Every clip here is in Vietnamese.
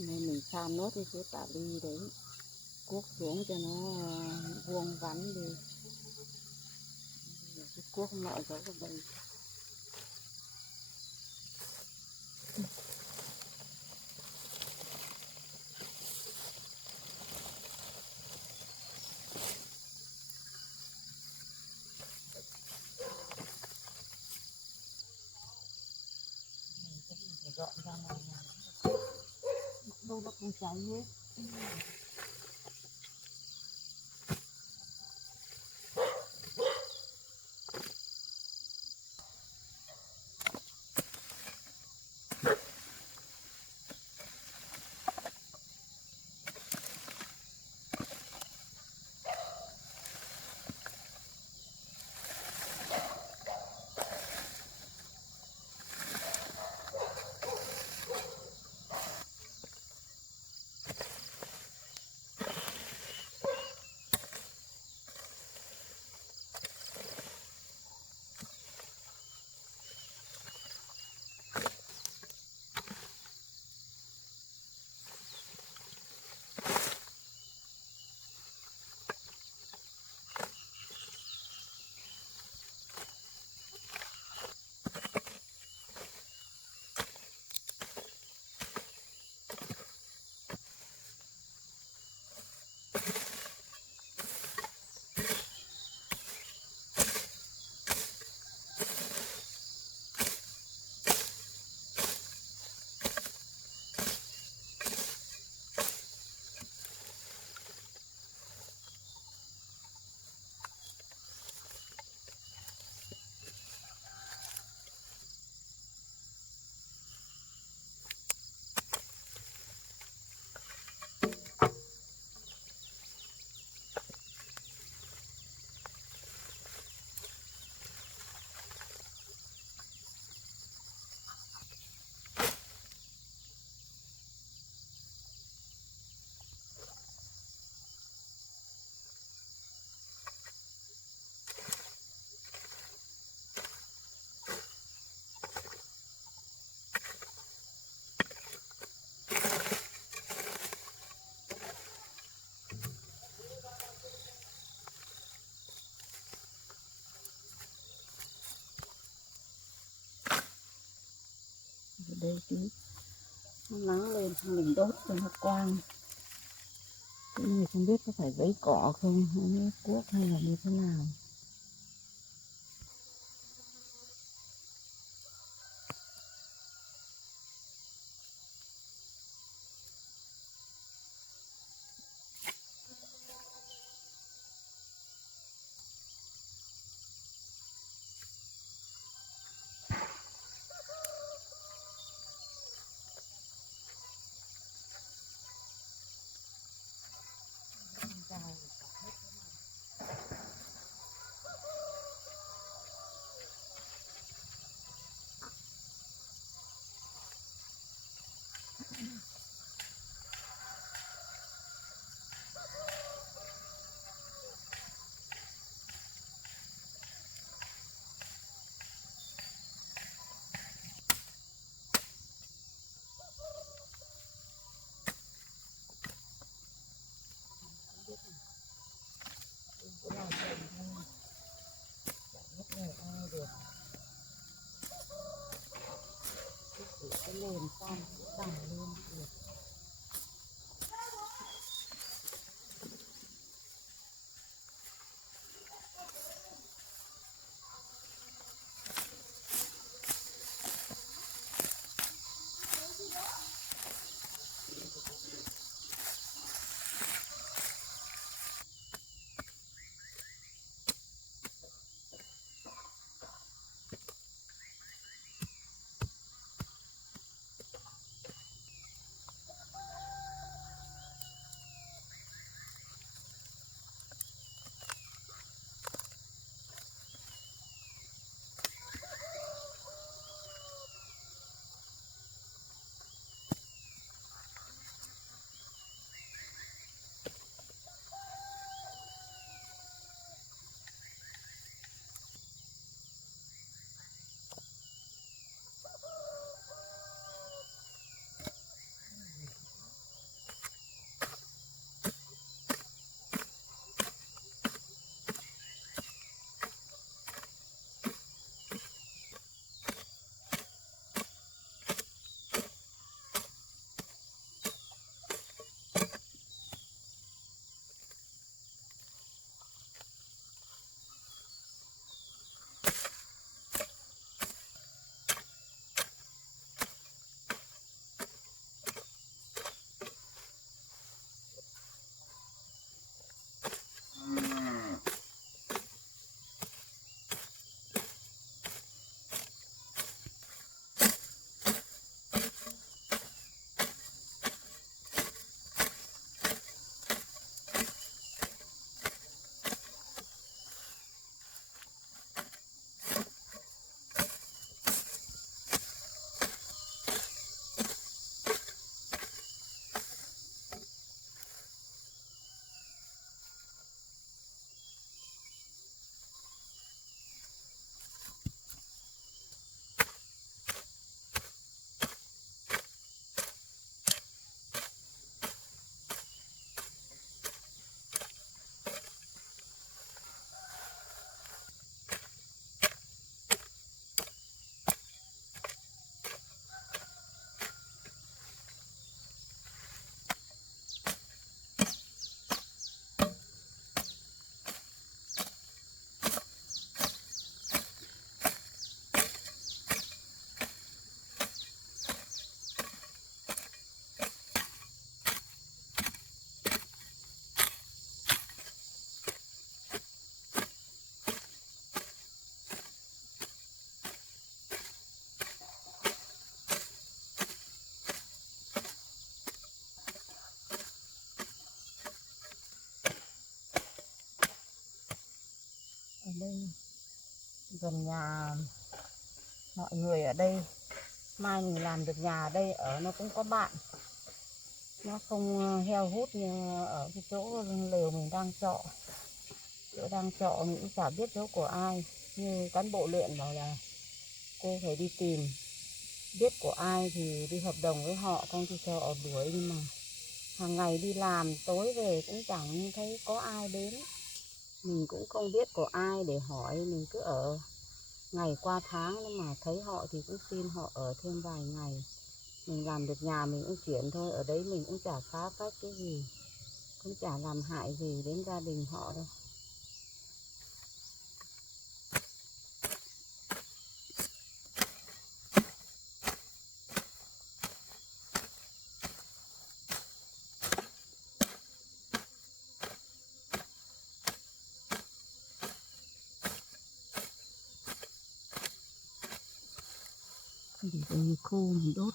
Này mình san nốt cái tả ly đấy, cuốc xuống cho nó vuông vắn đi, để cái cuốc nọ giấu vào đây. Phải dọn ra ngoài đâu nó không cháy hết. Ở đây tí nó nắng lên mình đốt cho nó quang. Cái này không biết có phải giấy cỏ không, hay cuốc hay là như thế nào. Cái nền son đằng lên được. gần nhà mọi người ở đây. Mai mình làm được nhà ở đây ở nó cũng có bạn, nó không heo hút như ở cái chỗ lều mình đang trọ. Chỗ đang trọ mình cũng chả biết chỗ của ai, như cán bộ luyện bảo là cô phải đi tìm, biết của ai thì đi hợp đồng với họ, không thì cho ở đuổi. Nhưng mà hàng ngày đi làm tối về cũng chẳng thấy có ai đến, mình cũng không biết của ai để hỏi, mình cứ ở ngày qua tháng. Nhưng mà thấy họ thì cũng xin họ ở thêm vài ngày, mình làm được nhà mình cũng chuyển thôi. Ở đấy mình cũng chả phá phách cái gì, cũng chả làm hại gì đến gia đình họ đâu. Để đây khô mình đốt.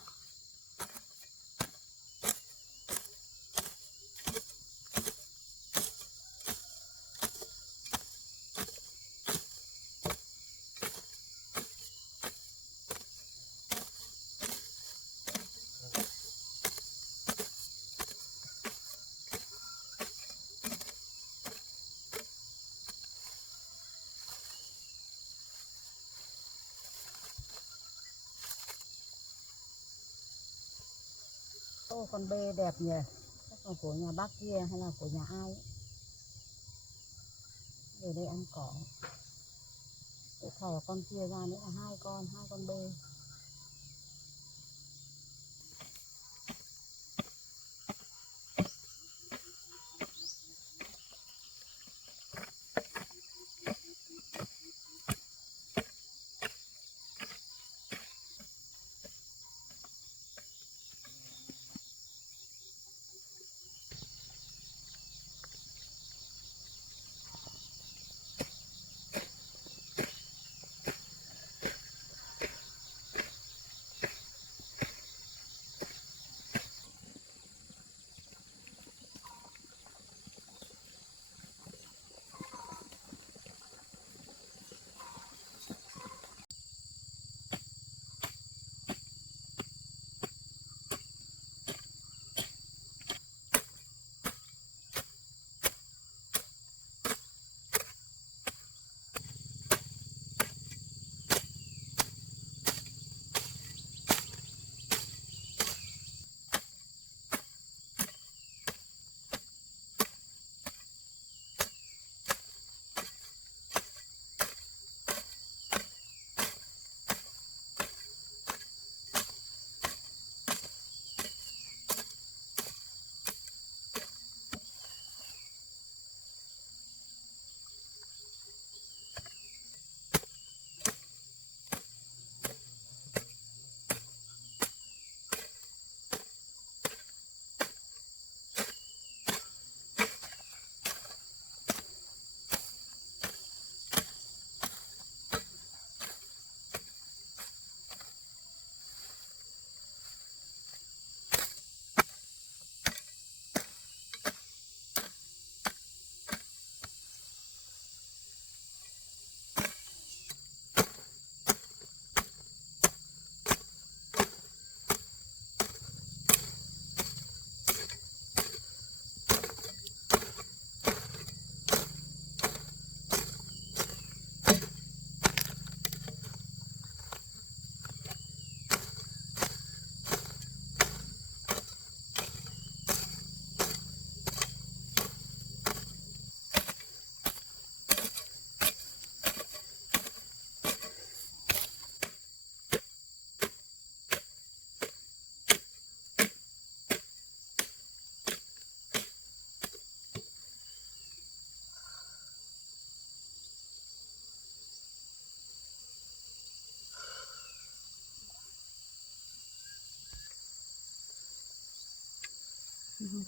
Ô, con bê đẹp nhỉ, chắc là của nhà bác kia hay là của nhà ai ấy. Về đây ăn cỏ. Để thò con kia ra nữa là hai con bê.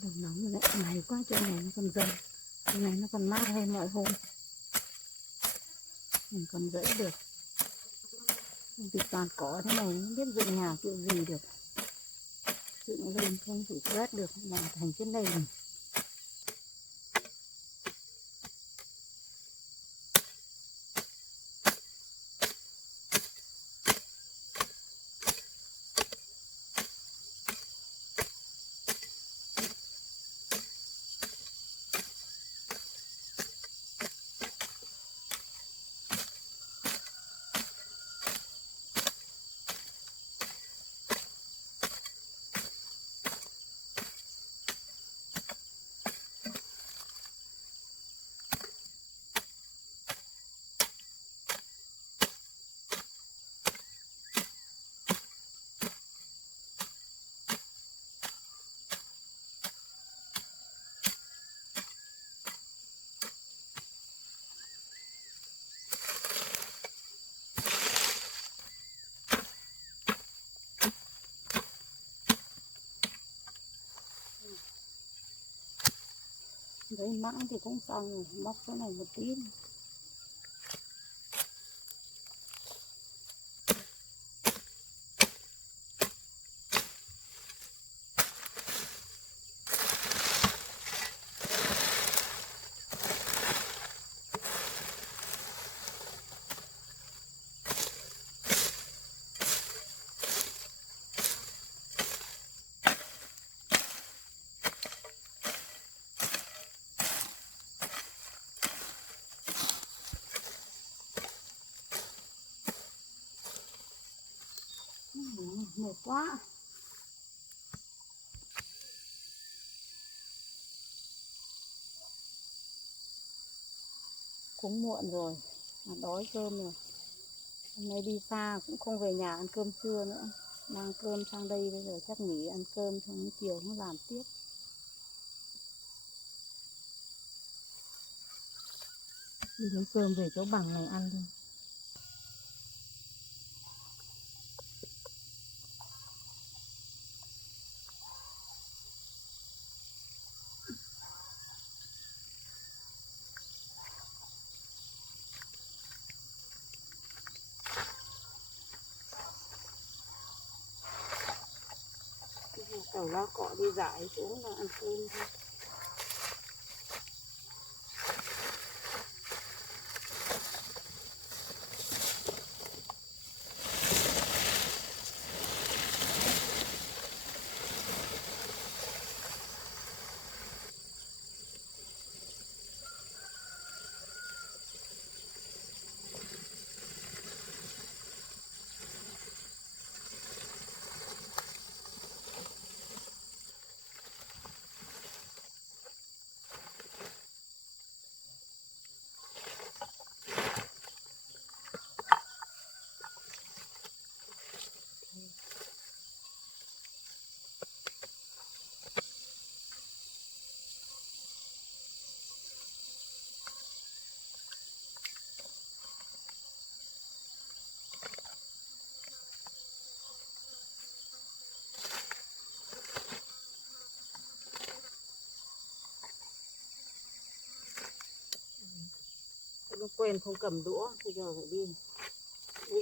Còn nóng lại này quá, chỗ này nó còn dần, chỗ này nó còn mát hơn mọi hôm, mình còn dễ được. Vì toàn cỏ thế này không biết dựng nhà kiểu gì được, dựng lên không thể quét được, làm thành cái nền. Đấy mãng thì cũng xong rồi, móc chỗ này một tí. Mệt quá. Cũng muộn rồi, mà đói cơm rồi. Hôm nay đi xa cũng không về nhà ăn cơm trưa nữa. Mang cơm sang đây bây giờ chắc nghỉ ăn cơm xong chiều nó làm tiếp. Đi lấy cơm về chỗ bằng này ăn thôi. Tàu lá cọ đi dại xuống là ăn cơm thôi. Nó quên không cầm đũa, bây giờ phải đi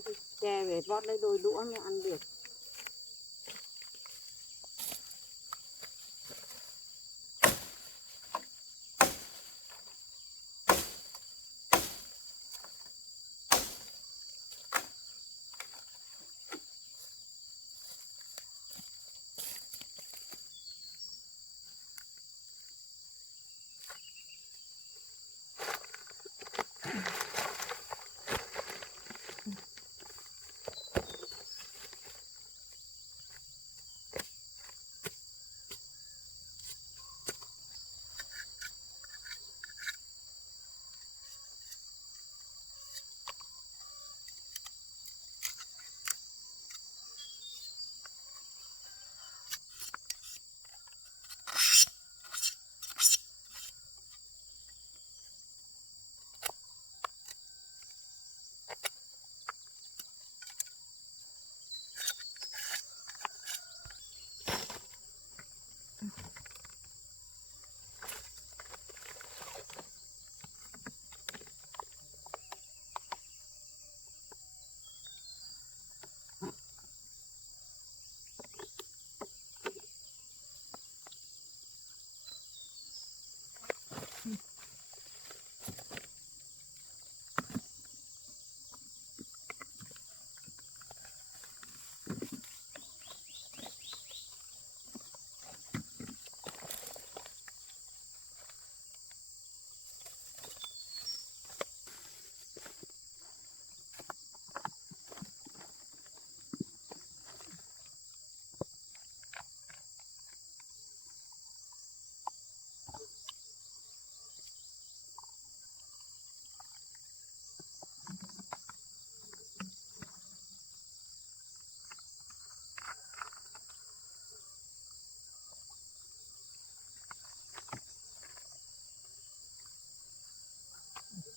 cái xe về vót lấy đôi đũa mới ăn được.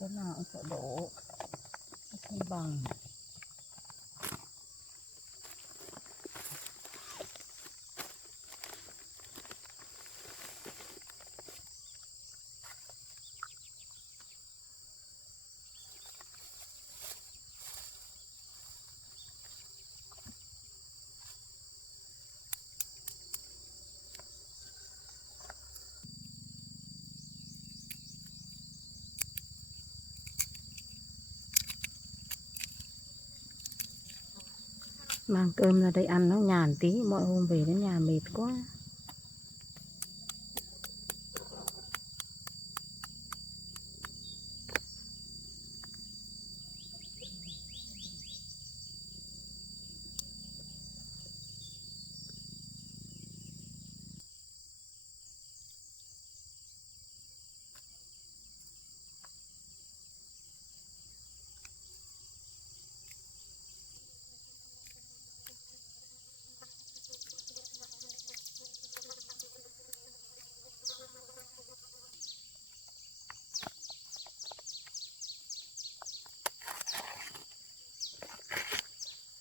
Chỗ nào cũng sợ đổ, không bằng. Mang cơm ra đây ăn nó nhàn tí, mọi hôm về đến nhà mệt quá.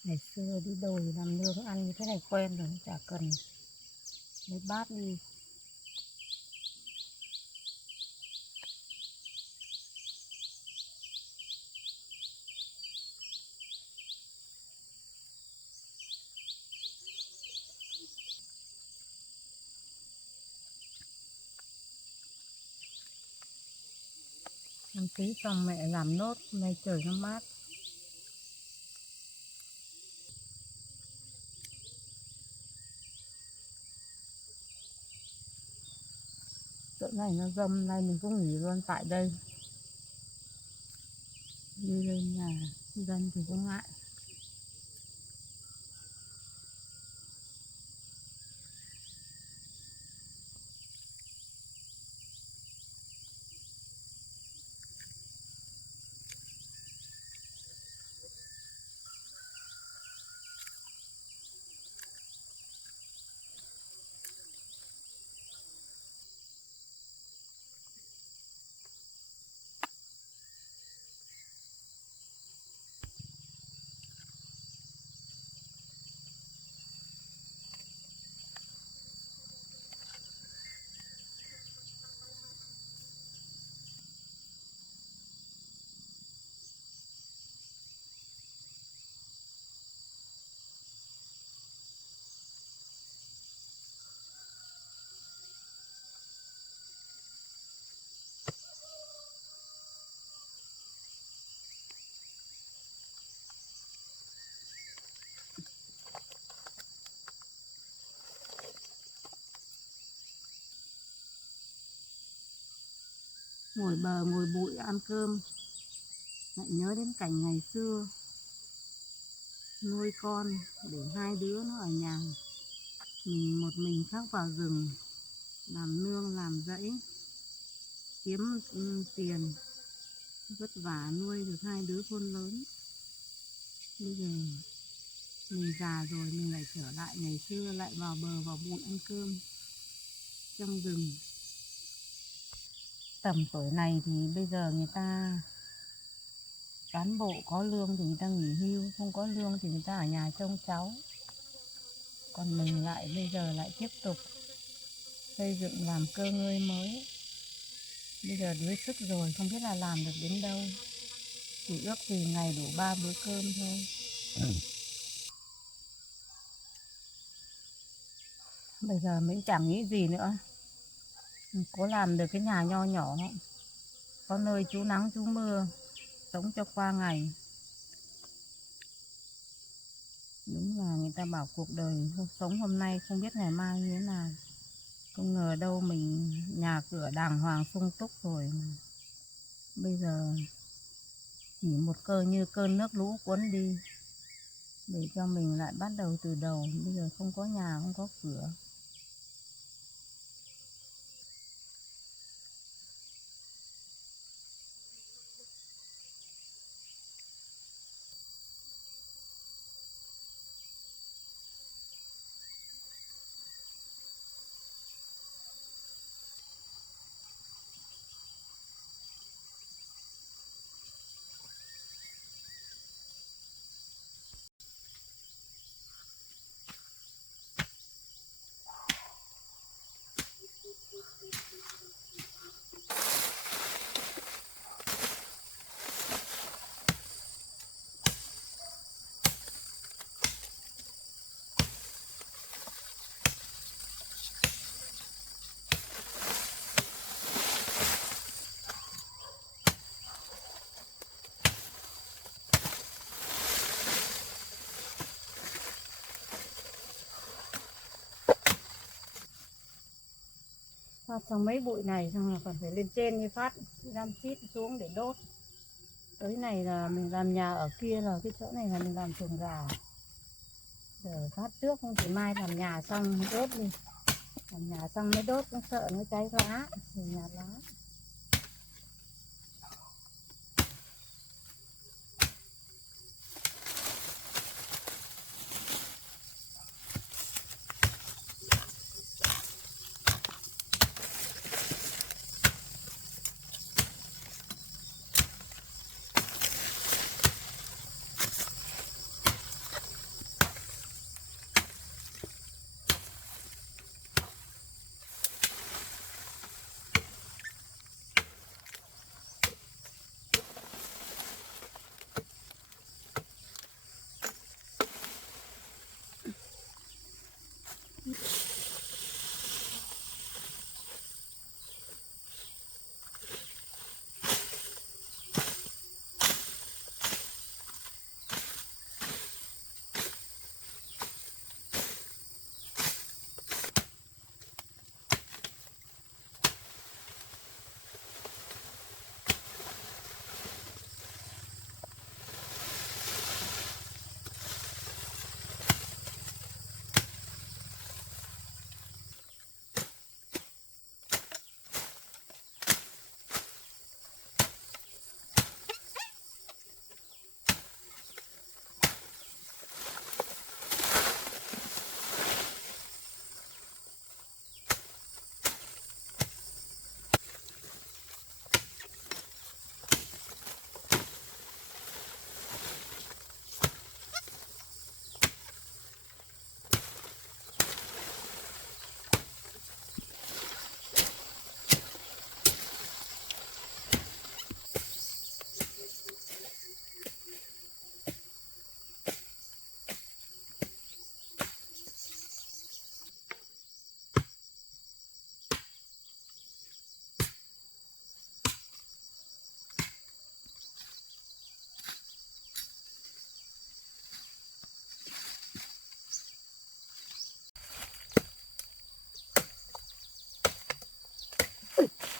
Ngày xưa đi đồi làm nương ăn như thế này quen rồi, chả cần lấy bát đi. Ăn tí xong mẹ làm nốt, hôm nay trời nó mát. Chỗ này nó râm, nay mình cũng nghỉ luôn tại đây. Đi lên nhà dân thì cũng ngại. Ngồi bờ ngồi bụi ăn cơm, lại nhớ đến cảnh ngày xưa nuôi con để hai đứa nó ở nhà, mình một mình khác vào rừng làm nương làm rẫy kiếm tiền, vất vả nuôi được hai đứa khôn lớn. Bây giờ mình già rồi, mình lại trở lại ngày xưa, lại vào bờ vào bụi ăn cơm trong rừng. Tầm tuổi này thì bây giờ người ta cán bộ có lương thì người ta nghỉ hưu, không có lương thì người ta ở nhà trông cháu. Còn mình lại bây giờ lại tiếp tục xây dựng làm cơ ngơi mới. Bây giờ đuối sức rồi, không biết là làm được đến đâu. Chỉ ước gì ngày đủ 3 bữa cơm thôi. Bây giờ mình chẳng nghĩ gì nữa. Cố làm được cái nhà nho nhỏ, có nơi trú nắng trú mưa, sống cho qua ngày. Đúng là người ta bảo cuộc đời sống hôm nay không biết ngày mai như thế nào. Không ngờ đâu mình nhà cửa đàng hoàng sung túc rồi mà bây giờ chỉ một như cơn nước lũ cuốn đi, để cho mình lại bắt đầu từ đầu. Bây giờ không có nhà, không có cửa. Phát xong mấy bụi này xong là còn phải lên trên như phát làm chít xuống để đốt. Tới này là mình làm nhà ở kia, là cái chỗ này là mình làm chuồng gà. Để phát trước không thì mai làm nhà xong đốt đi. Làm nhà xong mới đốt, cũng sợ nó cháy lá, thì nhạt lá.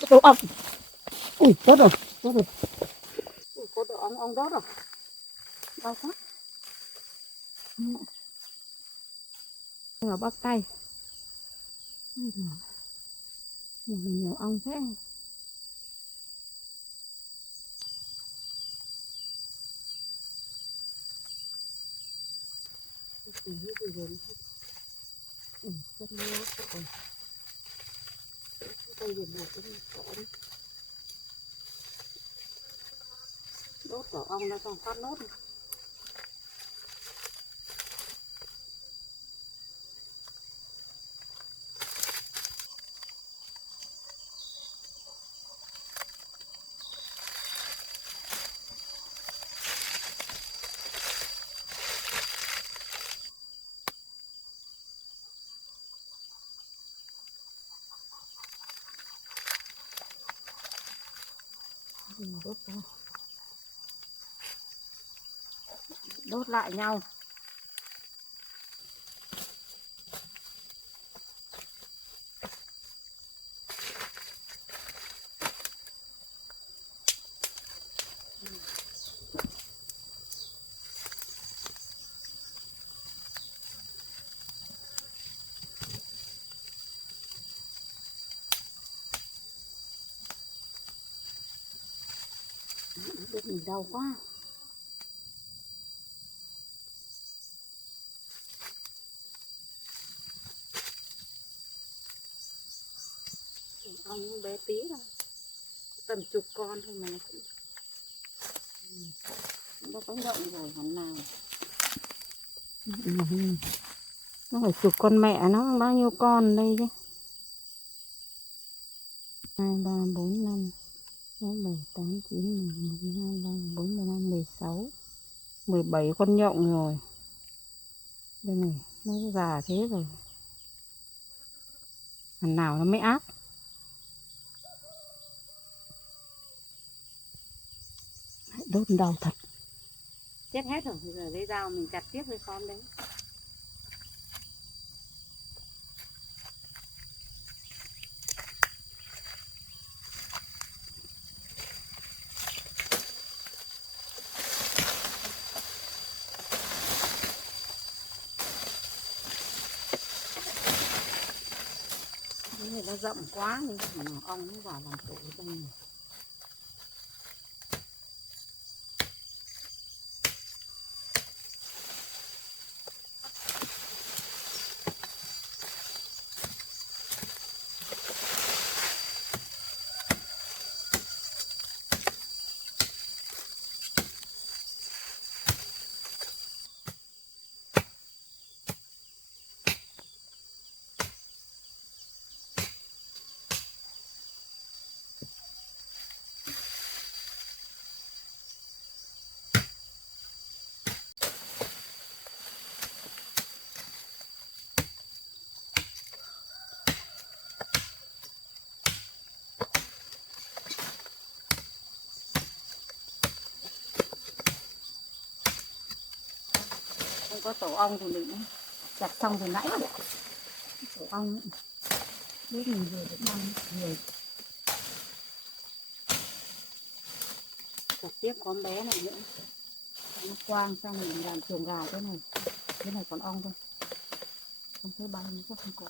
Đồ ong. Ui, tốt rồi, tốt rồi. Ui, có đồ ong đốt rồi. Đau quá. Ở bắp tay. Nhiều ong thế. Rất nhiều rồi. Đây để buộc cái cỏ đi. Đốt tổ ong nó xong phát nốt đi. Đốt thôi. Đốt lại nhau. Đốt mình đau quá. Ong bé tí thôi, tầm chục con thôi mà nó có rộng rồi hẳn nào. Nó phải chục con mẹ, nó bao nhiêu con đây chứ. 2, 3, 4, 5, 6, 7, 8, 9, 11, 12, 13, 14, 15, 16, 17 con nhộng rồi. Đây này, nó già thế rồi. Hẳn nào nó mới áp. Đốt đầu thật. Chết hết rồi, bây giờ lấy dao mình chặt tiếp với con đấy. này nó rộng quá nên ong nó vào làm tổ trong này. Không có tổ ong thì mình chặt xong từ nãy rồi. Tổ ong biết mình vừa được mang nhiều. Chặt tiếp con bé này nữa. Nó quang sang mình làm chuồng gà thế này. Cái này còn ong thôi. Không thấy bay nữa chắc không có.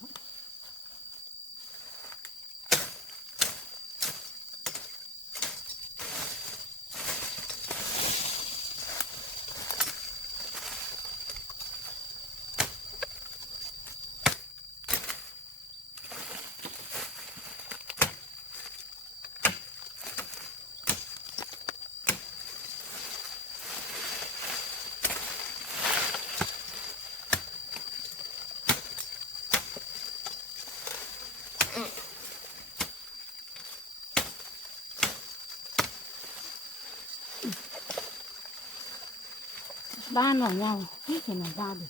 Đan vào nhau, ít thì nào ra được.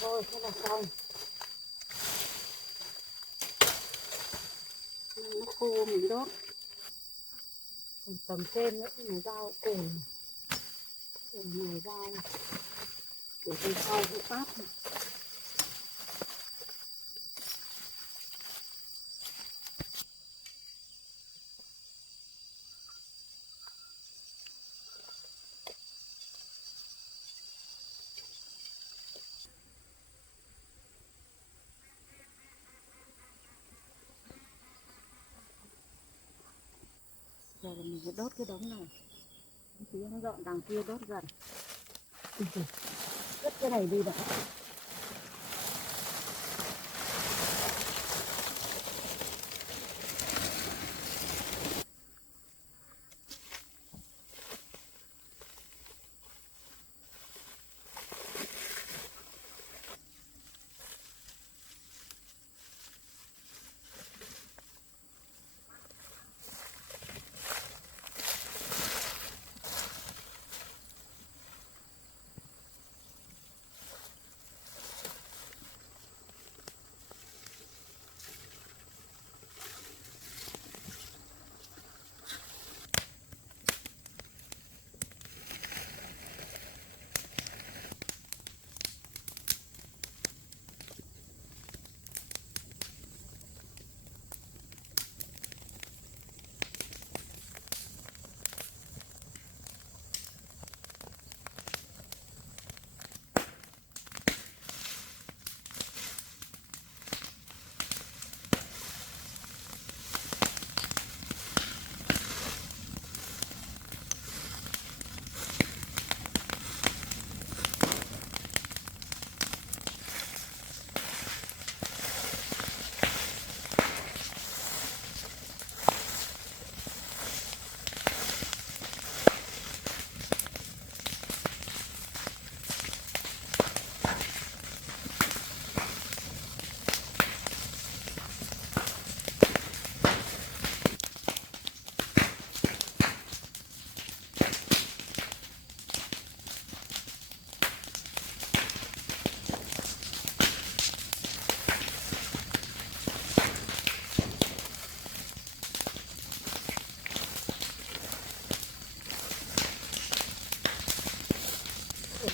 Thôi thế là xong. Nó khô mình đốt. Còn tầng trên nữa này rau cồn. Này rau để từ sau cái tát này. Giờ là mình sẽ đốt cái đống này. Tí nó dọn đằng kia đốt dần. Cất cái này đi đã.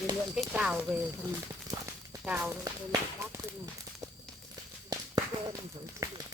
thì mượn cái cào về thì cào lên bát trên này quên rồi không được.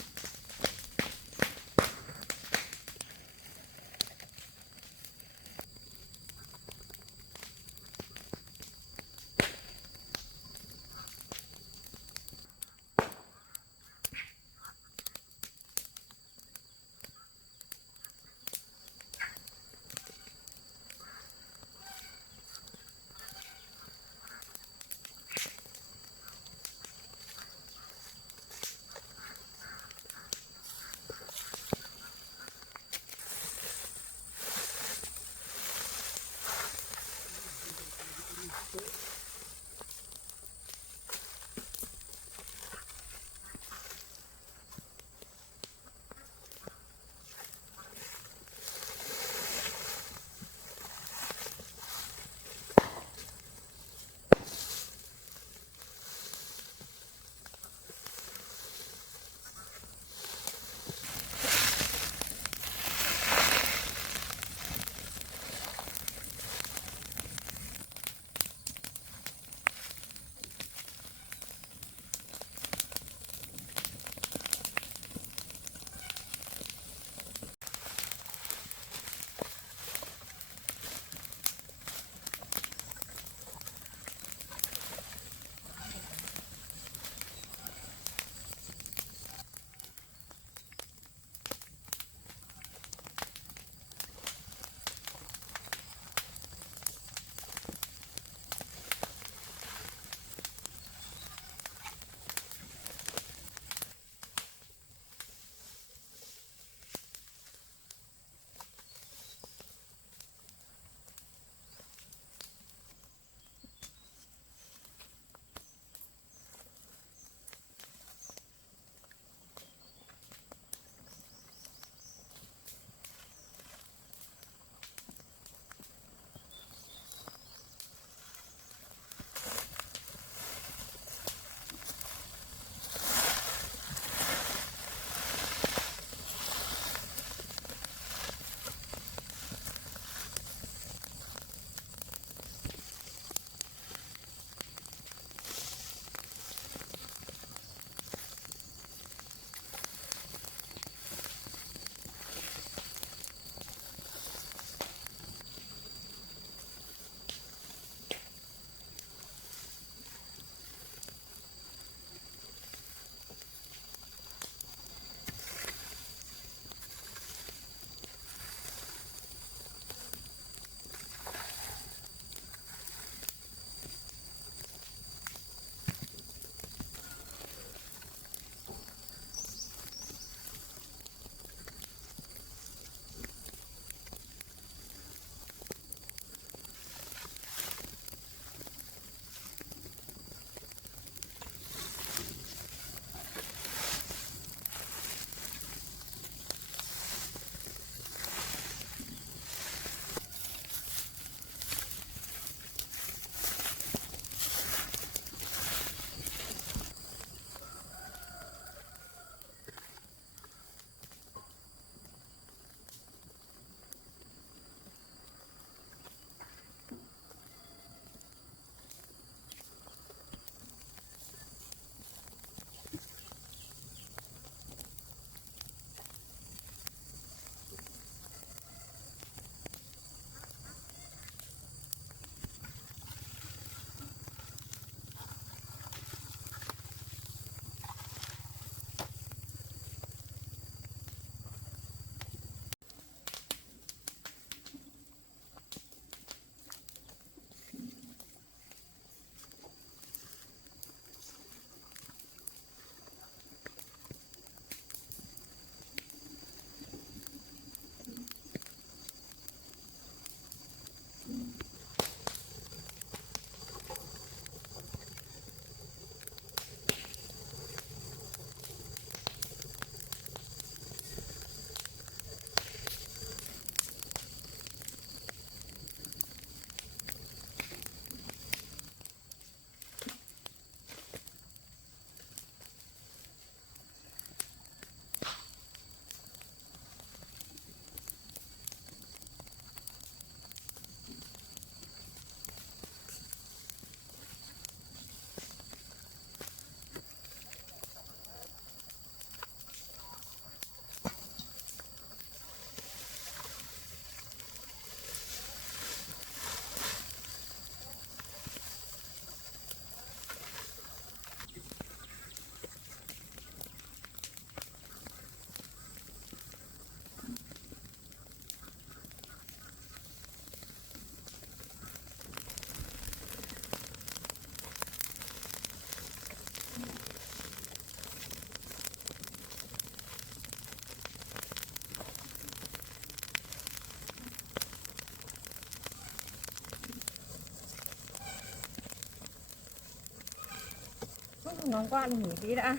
nóng quá thì nghỉ tí đã.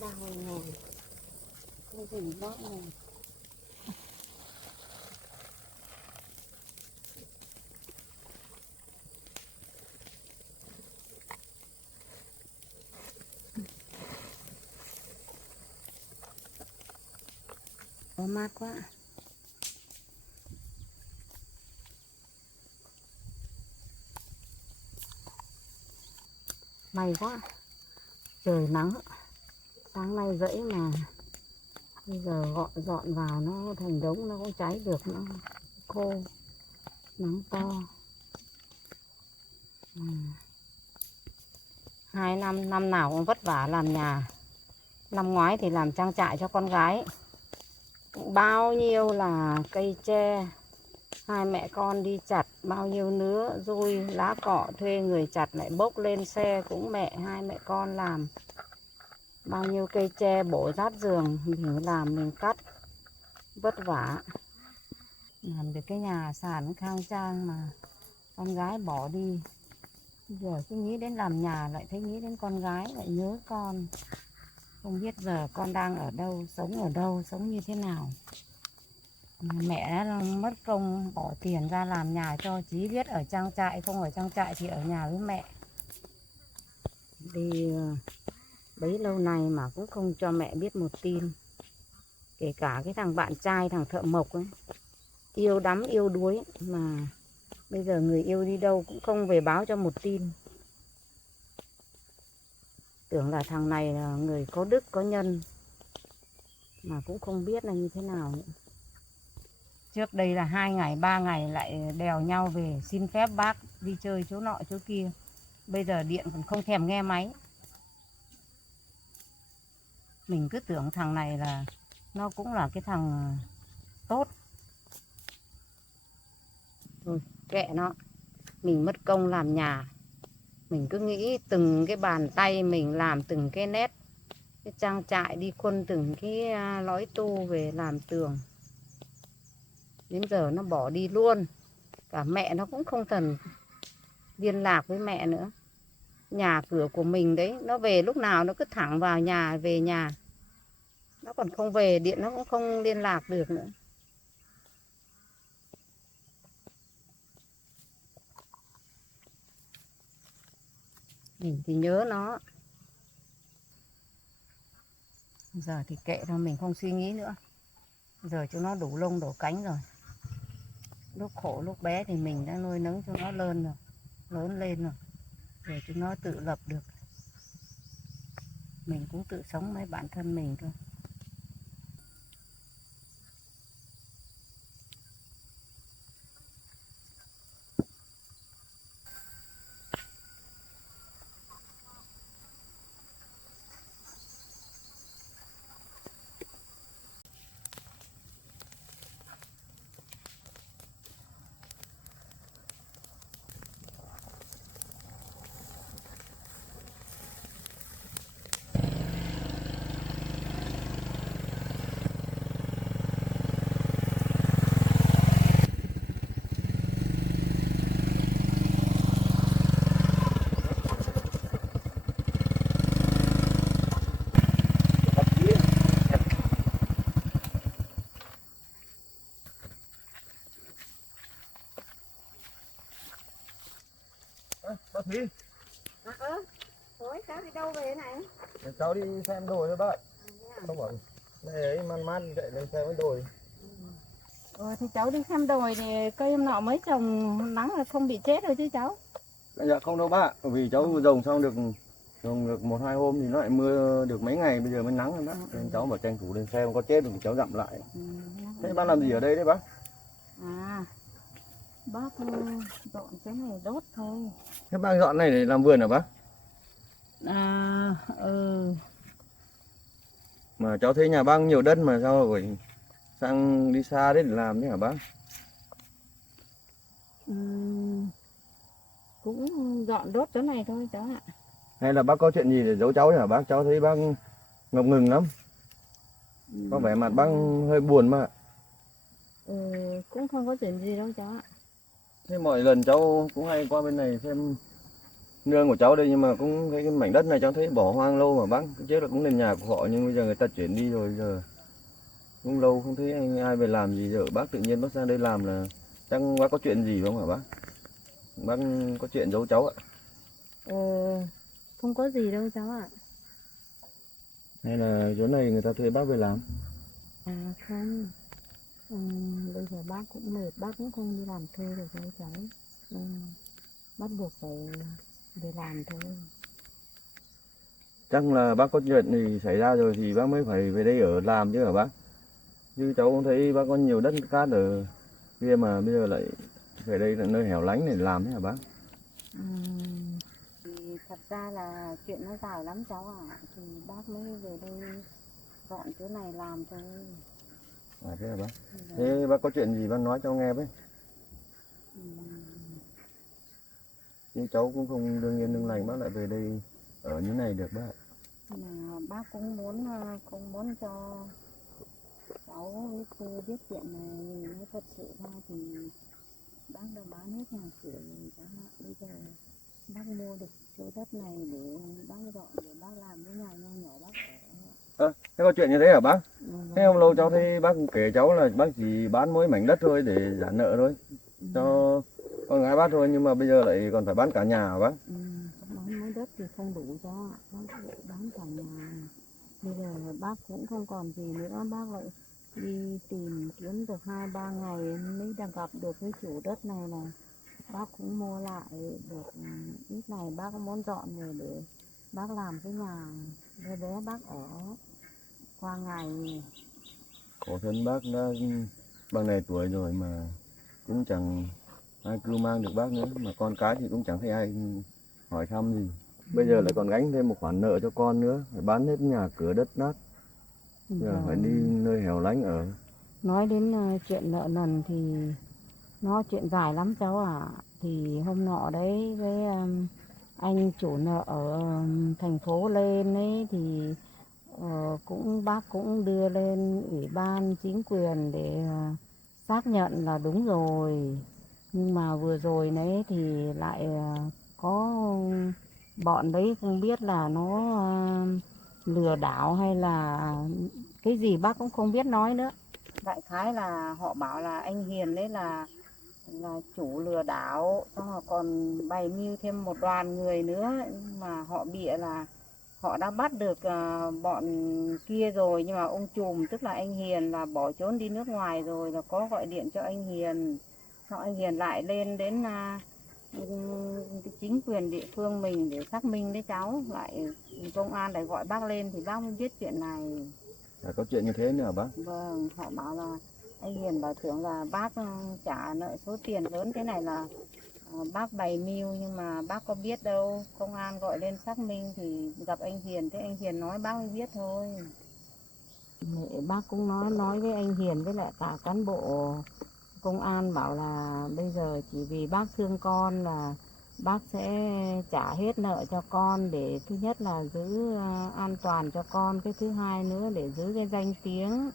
Đang ngồi không gì lót này. Mát quá. May quá. Trời nắng. Sáng nay dãy mà bây giờ dọn vào nó thành đống nó cũng cháy được, nó khô. Nắng to. 2 năm, năm nào cũng vất vả làm nhà. Năm ngoái thì làm trang trại cho con gái. Bao nhiêu là cây tre, hai mẹ con đi chặt, bao nhiêu nứa dui lá cọ thuê người chặt lại bốc lên xe, cũng hai mẹ con làm. Bao nhiêu cây tre bổ rát giường mình làm, mình cắt, vất vả. Làm được cái nhà sàn khang trang mà con gái bỏ đi. Giờ cứ nghĩ đến làm nhà lại thấy nghĩ đến con gái, lại nhớ con. Không biết giờ con đang ở đâu, sống như thế nào. Mẹ đã mất công bỏ tiền ra làm nhà cho, chỉ biết ở trang trại, không ở trang trại thì ở nhà với mẹ. Đi bấy lâu nay mà cũng không cho mẹ biết một tin. Kể cả cái thằng bạn trai, thằng thợ mộc ấy, yêu đắm yêu đuối mà bây giờ người yêu đi đâu cũng không về báo cho một tin. Tưởng là thằng này là người có đức có nhân mà cũng không biết là như thế nào nữa. Trước đây là 2 ngày 3 ngày lại đèo nhau về xin phép bác đi chơi chỗ nọ chỗ kia. Bây giờ điện còn không thèm nghe máy. Mình cứ tưởng thằng này là nó cũng là cái thằng tốt. Thôi kệ nó. Mình mất công làm nhà. Mình cứ nghĩ từng cái bàn tay mình làm từng cái nét. Cái trang trại đi khuân từng cái lõi tu về làm tường. Đến giờ nó bỏ đi luôn. Cả mẹ nó cũng không cần liên lạc với mẹ nữa. Nhà cửa của mình đấy, nó về lúc nào nó cứ thẳng vào nhà, về nhà. Nó còn không về, điện nó cũng không liên lạc được nữa. Mình thì nhớ nó. Giờ thì kệ thôi, mình không suy nghĩ nữa. Giờ chúng nó đủ lông đủ cánh rồi. Lúc khổ lúc bé thì mình đã nuôi nấng cho nó lớn lên rồi. Để chúng nó tự lập được. Mình cũng tự sống với bản thân mình thôi. Bác Thúy. Thôi cháu đi đâu về này? Cháu đi xem đồi thôi bác. Không bảo này ấy man man chạy lên xem cái đồi. Thì cháu đi xem đồi thì cây em nọ mới trồng nắng là không bị chết rồi chứ cháu. Dạ không đâu bác, vì cháu vừa trồng xong được 1-2 hôm thì nó lại mưa được mấy ngày, bây giờ mới nắng rồi bác. Nên cháu bảo tranh thủ lên xem có chết thì cháu dặm lại. Thế bác làm gì ở đây đấy bác? Bác dọn cái này đốt thôi. Thế bác dọn này để làm vườn hả bác? Mà cháu thấy nhà bác nhiều đất mà sao phải sang đi xa đấy để làm thế hả bác? Cũng dọn đốt chỗ này thôi cháu ạ. Hay là bác có chuyện gì để giấu cháu hả bác? Cháu thấy bác ngập ngừng lắm. Có vẻ mặt bác hơi buồn mà. Cũng không có chuyện gì đâu cháu ạ. Thế mọi lần cháu cũng hay qua bên này xem nương của cháu đây, nhưng mà cũng thấy cái mảnh đất này cháu thấy bỏ hoang lâu mà bác, trước là cũng là nhà của họ nhưng bây giờ người ta chuyển đi rồi, giờ cũng lâu không thấy ai về làm gì, giờ bác tự nhiên bác sang đây làm là chắc bác có chuyện gì không hả bác? Bác có chuyện giấu cháu ạ? Ờ, Không có gì đâu cháu ạ. Hay là chỗ này người ta thuê bác về làm? Không. Bây giờ bác cũng mệt, bác cũng không đi làm thuê được đâu cháu. Bắt buộc phải về làm thôi. Chắc là bác có chuyện gì xảy ra rồi thì bác mới phải về đây ở làm chứ hả bác? Chứ cháu cũng thấy bác có nhiều đất cát ở kia mà bây giờ lại về đây là nơi hẻo lánh để làm thế hả bác? Thì thật ra là chuyện nó dài lắm cháu ạ. Thì bác mới về đây dọn chỗ này làm thôi. À thế hả bác? Thế bác có chuyện gì bác nói cho nghe với. Nhưng cháu cũng không đương nhiên đương lành bác lại về đây ở như này được bác. Mà bác cũng muốn cho cháu với cô biết chuyện này. Nếu thật sự ra thì bác đã bán hết nhà cửa rồi cháu ạ. Bây giờ bác mua được chỗ đất này để bác dọn, để bác làm cái nhà nho nhỏ bác ở. Thế có chuyện như thế hả bác? Vâng. Thế hôm lâu cháu thấy bác kể cháu là bác chỉ bán mỗi mảnh đất thôi để trả nợ thôi cho con gái bác thôi, nhưng mà bây giờ lại còn phải bán cả nhà hả bác? Bán mỗi đất thì không đủ cho ạ. Bác lại bán cả nhà. Bây giờ bác cũng không còn gì nữa, bác lại đi tìm kiếm được 2-3 ngày mới đang gặp được cái chủ đất này là bác cũng mua lại được ít này. Bác cũng muốn dọn về để bác làm cái nhà bé bé bác ở qua ngày. Khổ thân bác đã bằng này tuổi rồi mà cũng chẳng ai cưu mang được bác nữa, mà con cái thì cũng chẳng thấy ai hỏi thăm gì. Bây giờ lại còn gánh thêm một khoản nợ cho con nữa, phải bán hết nhà cửa đất nát, giờ phải đi nơi hẻo lánh ở. Nói đến chuyện nợ nần thì nó chuyện dài lắm cháu ạ. Thì hôm nọ đấy với anh chủ nợ ở thành phố lên ấy thì bác cũng đưa lên ủy ban chính quyền để xác nhận là đúng rồi. Nhưng mà vừa rồi đấy thì lại có bọn đấy không biết là nó lừa đảo hay là cái gì bác cũng không biết nói nữa. Đại khái là họ bảo là anh Hiền đấy là chủ lừa đảo, xong rồi còn bày mưu thêm một đoàn người nữa. Nhưng mà họ bịa là họ đã bắt được bọn kia rồi, nhưng mà ông trùm tức là anh Hiền là bỏ trốn đi nước ngoài rồi, là có gọi điện cho anh Hiền. Xong anh Hiền lại lên đến cái chính quyền địa phương mình để xác minh đấy cháu. Lại công an lại gọi bác lên thì bác mới biết chuyện này. Có chuyện như thế nữa hả bác? Vâng, họ bảo là anh Hiền bảo tưởng là bác trả nợ số tiền lớn thế này là bác bày mưu, nhưng mà bác có biết đâu. Công an gọi lên xác minh thì gặp anh Hiền, thế anh Hiền nói bác mới biết thôi. Bác cũng nói với anh Hiền với lại cả cán bộ công an bảo là bây giờ chỉ vì bác thương con là bác sẽ trả hết nợ cho con, để thứ nhất là giữ an toàn cho con, cái thứ hai nữa để giữ cái danh tiếng.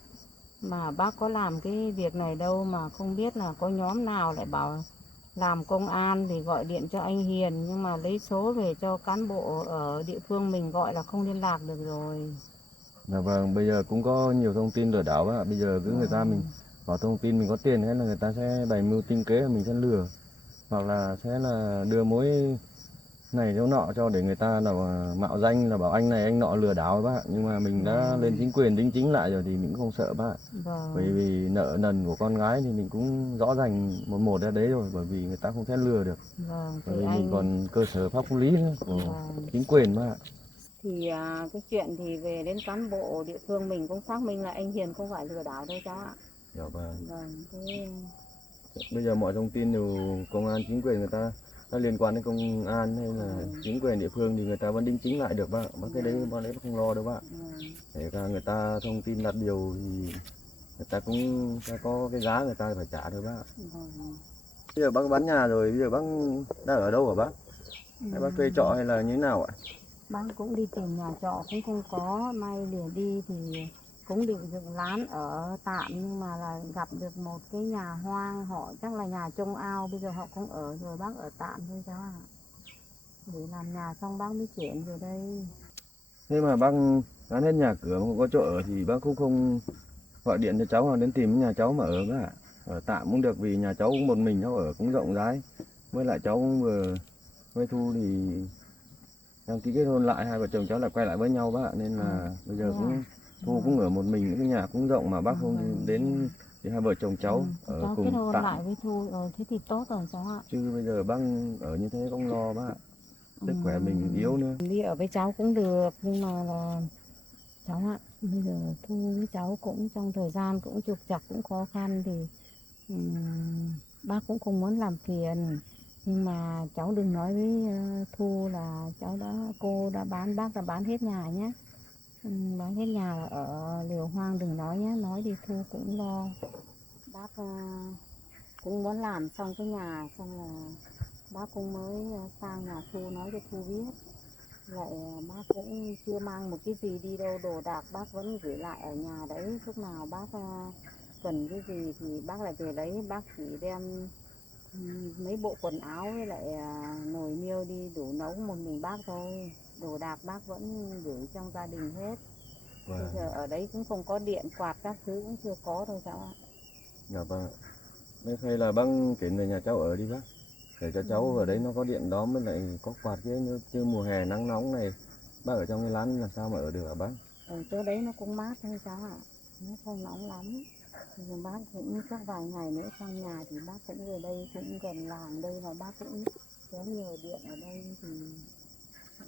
Mà bác có làm cái việc này đâu, mà không biết là có nhóm nào lại bảo làm công an thì gọi điện cho anh Hiền, nhưng mà lấy số về cho cán bộ ở địa phương mình gọi là không liên lạc được rồi. Dạ vâng, bây giờ cũng có nhiều thông tin lừa đảo á, bây giờ cứ người ta mình bảo thông tin mình có tiền hay là người ta sẽ bày mưu tinh kế, mình sẽ lừa, hoặc là sẽ là đưa mối này chỗ nọ cho để người ta là mạo danh là bảo anh này anh nọ lừa đảo bác. Nhưng mà mình đã lên chính quyền đính chính lại rồi thì mình cũng không sợ bác. Bởi vì nợ nần của con gái thì mình cũng rõ ràng một ra đấy rồi, bởi vì người ta không thể lừa được. Bởi vì mình còn cơ sở pháp lý nữa của chính quyền bác. Thì cái chuyện thì về đến cán bộ địa phương mình cũng xác minh là anh Hiền không phải lừa đảo đâu cháu ạ. Dạ vâng. Thế... Bây giờ mọi thông tin đều công an chính quyền người ta nó liên quan đến công an hay là chính quyền địa phương thì người ta vẫn đính chính lại được bác. Cái đấy bọn đấy không lo đâu bác. Để người ta thông tin đặt điều thì người ta cũng sẽ có cái giá người ta phải trả thôi bác. Bây giờ bác bán nhà rồi, bây giờ bác đang ở đâu hả bác? Hay bác thuê trọ hay là như thế nào ạ? Bác cũng đi tìm nhà trọ cũng không có, may để đi thì cũng định dựng lán ở tạm, nhưng mà là gặp được một cái nhà hoang, họ chắc là nhà trông ao, bây giờ họ cũng ở rồi, bác ở tạm thôi cháu ạ. Để làm nhà xong bác mới chuyển về đây. Thế mà bác bán hết nhà cửa mà không có chỗ ở thì bác cũng không gọi điện cho cháu hoặc đến tìm nhà cháu mà ở bác ạ. Ở tạm cũng được vì nhà cháu cũng một mình cháu ở cũng rộng rãi. Với lại cháu cũng vừa với Thu thì đăng ký kết hôn lại, hai vợ chồng cháu lại quay lại với nhau bác ạ. Nên là bây giờ cũng Thu cũng ở một mình, cái nhà cũng rộng mà bác không đến thì hai vợ chồng cháu ở Cháu kết cùng hôn tạm. lại với Thu, thế thì tốt rồi cháu ạ. Chứ bây giờ bác ở như thế cũng lo bác ạ. Sức khỏe mình yếu nữa. Đi ở với cháu cũng được, nhưng mà là cháu ạ, bây giờ Thu với cháu cũng trong thời gian cũng trục trặc cũng khó khăn thì bác cũng không muốn làm phiền, nhưng mà cháu đừng nói với Thu là cô đã bán, bác đã bán hết nhà nhé. Bán hết nhà là ở liều hoang, đừng nói nhé, nói thì Thu cũng lo. Bác cũng muốn làm xong cái nhà xong là bác cũng mới sang nhà Thu nói cho Thu biết. Lại bác cũng chưa mang một cái gì đi đâu, đồ đạc bác vẫn gửi lại ở nhà đấy, lúc nào bác cần cái gì thì bác lại về lấy, bác chỉ đem mấy bộ quần áo với lại nồi niêu đi đủ nấu một mình bác thôi, đồ đạc bác vẫn gửi trong gia đình hết. Bây giờ ở đấy cũng không có điện, quạt các thứ cũng chưa có đâu cháu ạ. Dạ vâng. Nên hay là bác chuyển về nhà cháu ở đi bác. Để cho cháu ở đấy nó có điện đó mới lại có quạt chứ mùa hè nắng nóng này bác ở trong cái lán làm sao mà ở được hả bác? Ở chỗ đấy nó cũng mát thôi cháu ạ, nó không nóng lắm. Bây giờ bác cũng chắc vài ngày nữa sang nhà thì bác cũng về đây, cũng gần làng đây mà bác cũng có nhiều điện ở đây thì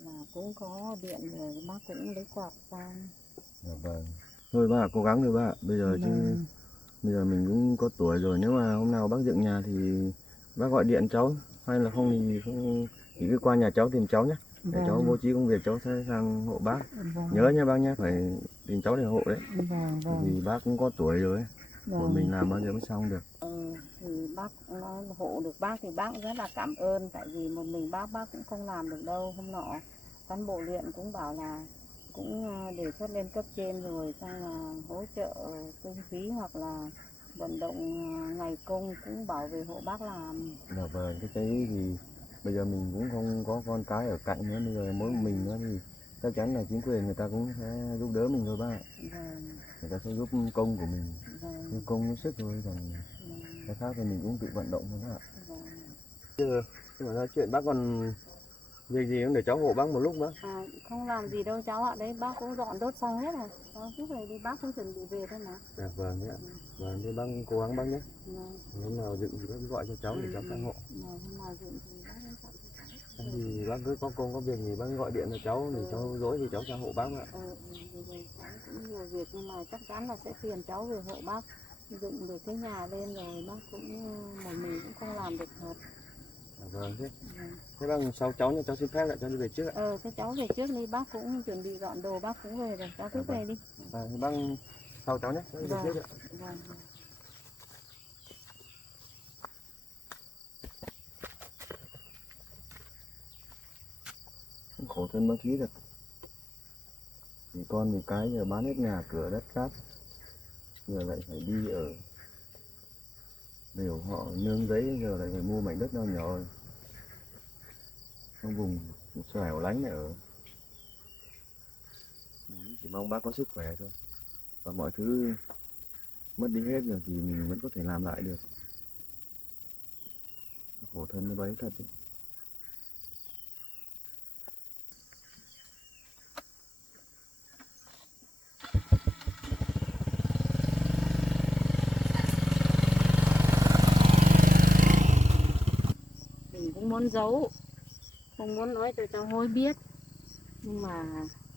là cũng có điện rồi, bác cũng lấy quạt sang. Dạ vâng. Thôi bác cố gắng thôi bác. Bây giờ chứ bây giờ mình cũng có tuổi rồi, nếu mà hôm nào bác dựng nhà thì bác gọi điện cháu, hay là không thì không thì cứ qua nhà cháu tìm cháu nhé. Để cháu bố trí công việc cháu sẽ sang hộ bác. Nhớ nha bác nhé, phải tìm cháu để hộ đấy. Vì bác cũng có tuổi rồi ấy. Một mình làm bao giờ mới xong được. Thì bác nó hộ được bác thì bác cũng rất là cảm ơn, tại vì một mình bác cũng không làm được đâu. Hôm nọ cán bộ huyện cũng bảo là cũng đề xuất lên cấp trên rồi, xong là hỗ trợ kinh phí hoặc là vận động ngày công, cũng bảo về hộ bác làm. Dạ vâng, cái thì bây giờ mình cũng không có con cái ở cạnh nữa, bây giờ mỗi mình nữa thì chắc chắn là chính quyền người ta cũng sẽ giúp đỡ mình thôi bác ạ. Người ta sẽ giúp công của mình, giúp công giúp sức thôi, còn cái khác thì mình cũng tự vận động thôi bác ạ. Chứ mà nói chuyện bác còn việc gì cũng để cháu hộ bác một lúc bác. Không làm gì đâu cháu ạ, đấy bác cũng dọn đốt xong hết rồi, cháu cứ về đi, bác cũng chuẩn bị về thôi mà. Dạ vâng đấy ạ. Vâng, thế bác cố gắng bác nhé. Hôm nào dựng thì bác cứ gọi cho cháu để cháu sang hộ. Hôm nào dựng thì bác cũng gọi cho cháu. Thì bác cứ có công có việc gì bác gọi điện cho cháu, thì cháu rỗi thì cháu sang hộ bác ạ. Cháu cũng nhiều việc nhưng mà chắc chắn là sẽ phiền cháu về hộ bác dựng được cái nhà lên rồi, bác cũng một mình cũng không làm được thật. Vâng thế bác sau cháu nha, cháu xin phép lại cháu đi về trước ạ. Thế cháu về trước đi, bác cũng chuẩn bị dọn đồ, bác cũng về rồi, cháu cứ về đi. Thì bác sau cháu nhé, cháu đi về trước ạ. Khổ thân bác Thúy thật. Vì con vì cái giờ bán hết nhà cửa đất cát, giờ lại phải đi ở đều họ nương giấy, giờ lại phải mua mảnh đất nho nhỏ trong vùng hẻo lánh này ở. Mình chỉ mong bác có sức khỏe thôi, và mọi thứ mất đi hết rồi thì mình vẫn có thể làm lại được. Khổ thân với bấy thật đấy. Mình cũng muốn giấu, không muốn nói cho cháu Hối biết, nhưng mà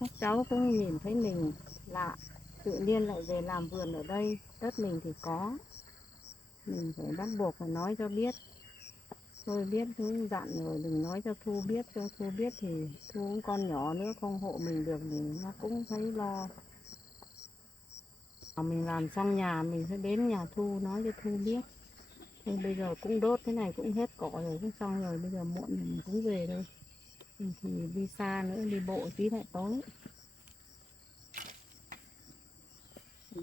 các cháu cũng nhìn thấy mình lạ, tự nhiên lại về làm vườn ở đây, đất mình thì có, mình phải bắt buộc phải nói cho biết. Tôi biết cũng dặn rồi, đừng nói cho Thu biết, cho Thu biết thì Thu cũng con nhỏ nữa, không hộ mình được thì nó cũng thấy lo. Mình làm xong nhà mình sẽ đến nhà Thu nói cho Thu biết. Thì bây giờ cũng đốt thế này cũng hết cỏ rồi, cũng xong rồi, bây giờ muộn mình cũng về thôi. Thì đi xa nữa, đi bộ tí lại tối. Ừ.